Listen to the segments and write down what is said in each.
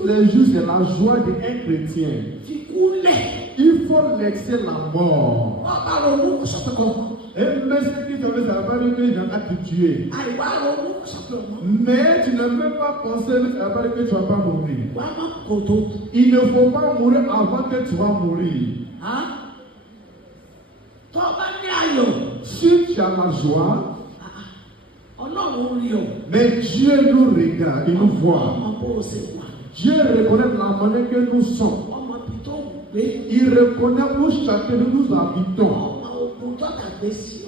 tous les jours, c'est la joie d'un chrétien. Il faut laisser la mort. Et même si tu ne savais pas que tu vas te tuer. Mais tu ne peux pas penser que tu ne vas pas mourir. Il ne faut pas mourir avant que tu vas mourir. Si tu as la joie, mais Dieu nous regarde, il nous voit. Dieu reconnaît la manière que nous sommes. Il reconnaît où chacun de nous habitons.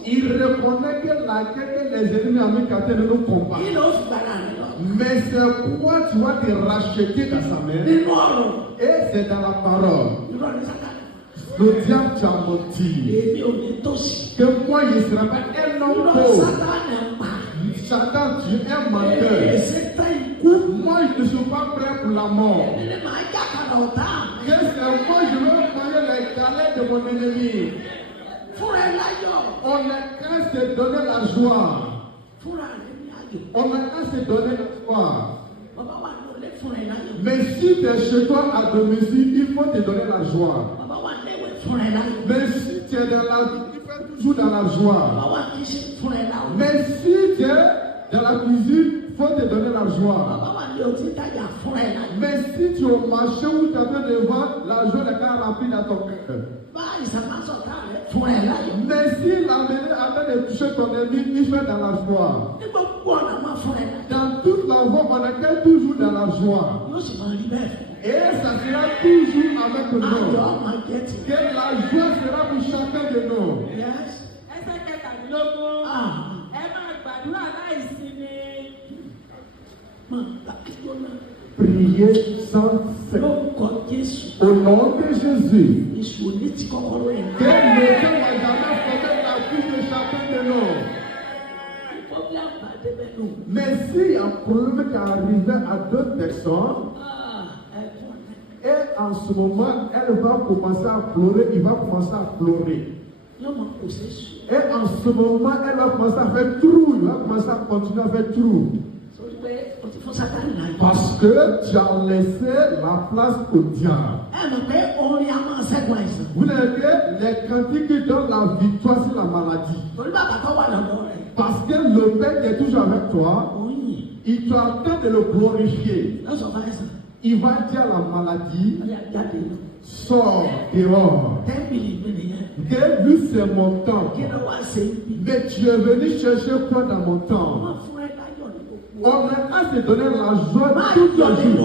Il reconnaît que la guerre que les ennemis américains de nous combattent. Mais c'est pourquoi tu vas te racheter dans sa main. Et c'est dans la parole. Le diable t'a menti. Que moi je ne serai pas un homme pauvre. Satan, tu es un menteur. Moi je ne suis pas prêt pour la mort. Que c'est moi je veux manger les galets de mon ennemi. On n'a qu'à se donner la joie. On n'a qu'à se donner la joie. Mais si tu es chez toi à domicile, il faut te donner la joie. Mais si tu es dans la vie, il faut toujours dans la joie. Mais si tu es dans la cuisine, il faut te donner la joie. Mais si tu es au marché où tu as besoin de voir, la joie n'est pas remplie dans ton cœur. Mais si la mêlée a fait de toucher ton ennemi, il fait dans la joie. Dans toute la voie, on est toujours dans la joie. Et ça sera toujours avec nous. Que la joie sera pour chacun de nous. Priez sans cesse. Au nom de Jésus. Que le Dieu va jamais fermer la vie de chacun de nous. Mais s'il y a un problème qui arrive à d'autres personnes, et en ce moment, elle va commencer à pleurer, il va commencer à pleurer. Et en ce moment, elle va commencer à faire trou, il va commencer à continuer à faire trou. Parce que tu as laissé la place au diable. Vous n'avez que les cantiques qui donnent la victoire sur la maladie. Parce que le Père est toujours avec toi. Il t'attend de le glorifier. Il va dire à la maladie, sors dehors. Que lui c'est mon temps. Mais tu es venu chercher quoi dans mon temps? On a à se donner la joie toute la journée.